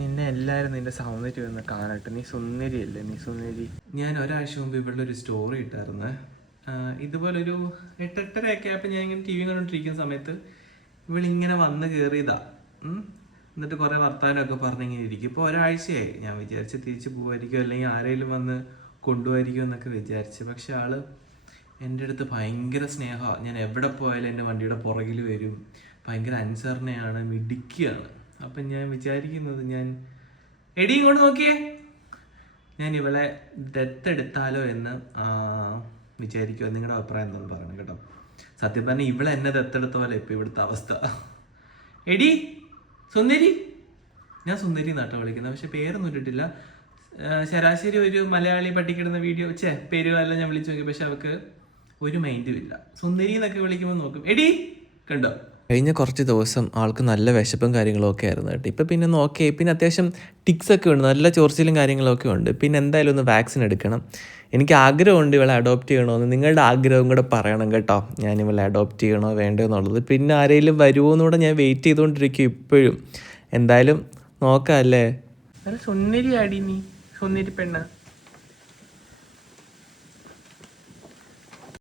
നിന്നെ എല്ലാവരും നിന്റെ സൗന്ദര്യം ഒന്ന് കാണട്ടെ. നീ സുന്ദരിയല്ലേ, നീ സുന്ദരി. ഞാൻ ഒരാഴ്ച മുമ്പ് ഇവളുടെ ഒരു സ്റ്റോറി ഇട്ടായിരുന്നു. ഇതുപോലൊരു 8-8:30 ആയപ്പോൾ ഞാൻ ഇങ്ങനെ TV കണ്ടോണ്ടിരിക്കുന്ന സമയത്ത് ഇവളിങ്ങനെ വന്ന് കയറിയതാ. എന്നിട്ട് കുറേ വർത്താനമൊക്കെ പറഞ്ഞിങ്ങനെ ഇരിക്കും. ഇപ്പോൾ ഒരാഴ്ചയായി. ഞാൻ വിചാരിച്ച് തിരിച്ച് പോകുമായിരിക്കും, അല്ലെങ്കിൽ ആരെങ്കിലും വന്ന് കൊണ്ടുപോയിരിക്കും എന്നൊക്കെ വിചാരിച്ച്. പക്ഷെ ആള് എൻ്റെ അടുത്ത് ഭയങ്കര സ്നേഹമാണ്. ഞാൻ എവിടെ പോയാലും എൻ്റെ വണ്ടിയുടെ പുറകിൽ വരും. ഭയങ്കര അനുസരണയാണ്, മിടുക്കിയാണ്. അപ്പം ഞാൻ വിചാരിക്കുന്നത്, എടി ഇങ്ങോട്ട് നോക്കിയേ, ഞാൻ ഇവളെ ദത്തെടുത്താലോ എന്ന് വിചാരിക്കുമോ. നിങ്ങളുടെ അഭിപ്രായം എന്താണെന്ന് പറയണം കേട്ടോ. സത്യം പറഞ്ഞാൽ ഇവളെ എന്നെ ദത്തെടുത്ത പോലെ ഇപ്പം ഇവിടുത്തെ അവസ്ഥ. എടി സുന്ദരി, ഞാൻ സുന്ദരി എന്നാട്ടോ വിളിക്കുന്നത്, പക്ഷെ പേരൊന്നും ഇട്ടിട്ടില്ല. ശരാശരി ഒരു മലയാളി പട്ടിക്കിടുന്ന വീഡിയോ പേരുകളെല്ലാം ഞാൻ വിളിച്ചു നോക്കി, പക്ഷെ അവൾക്ക് ഒരു മൈൻഡും ഇല്ല. സുന്ദരി എന്നൊക്കെ വിളിക്കുമ്പോൾ നോക്കും, എടി കണ്ടോ. കഴിഞ്ഞ കുറച്ച് ദിവസം ആൾക്ക് നല്ല വിശപ്പും കാര്യങ്ങളൊക്കെ ആയിരുന്നു കേട്ടോ. ഇപ്പം പിന്നെ ഓക്കെ, പിന്നെ അത്യാവശ്യം ടിക്സൊക്കെ ഉണ്ട്, നല്ല ചൊറിച്ചിലും കാര്യങ്ങളൊക്കെ ഉണ്ട്. പിന്നെ എന്തായാലും ഒന്ന് വാക്സിൻ എടുക്കണം. എനിക്ക് ആഗ്രഹമുണ്ട് ഇവളെ അഡോപ്റ്റ് ചെയ്യണമെന്ന്. നിങ്ങളുടെ ആഗ്രഹം കൂടെ പറയണം കേട്ടോ, ഞാൻ ഇവളെ അഡോപ്റ്റ് ചെയ്യണോ വേണ്ടോ എന്നുള്ളത്. പിന്നെ ആരെങ്കിലും വരുമോ എന്നൂടെ ഞാൻ വെയിറ്റ് ചെയ്തുകൊണ്ടിരിക്കും ഇപ്പോഴും. എന്തായാലും നോക്കാം അല്ലേ. സുന്ദരി ആടി നീ, സുന്ദരി പെണ്ണ.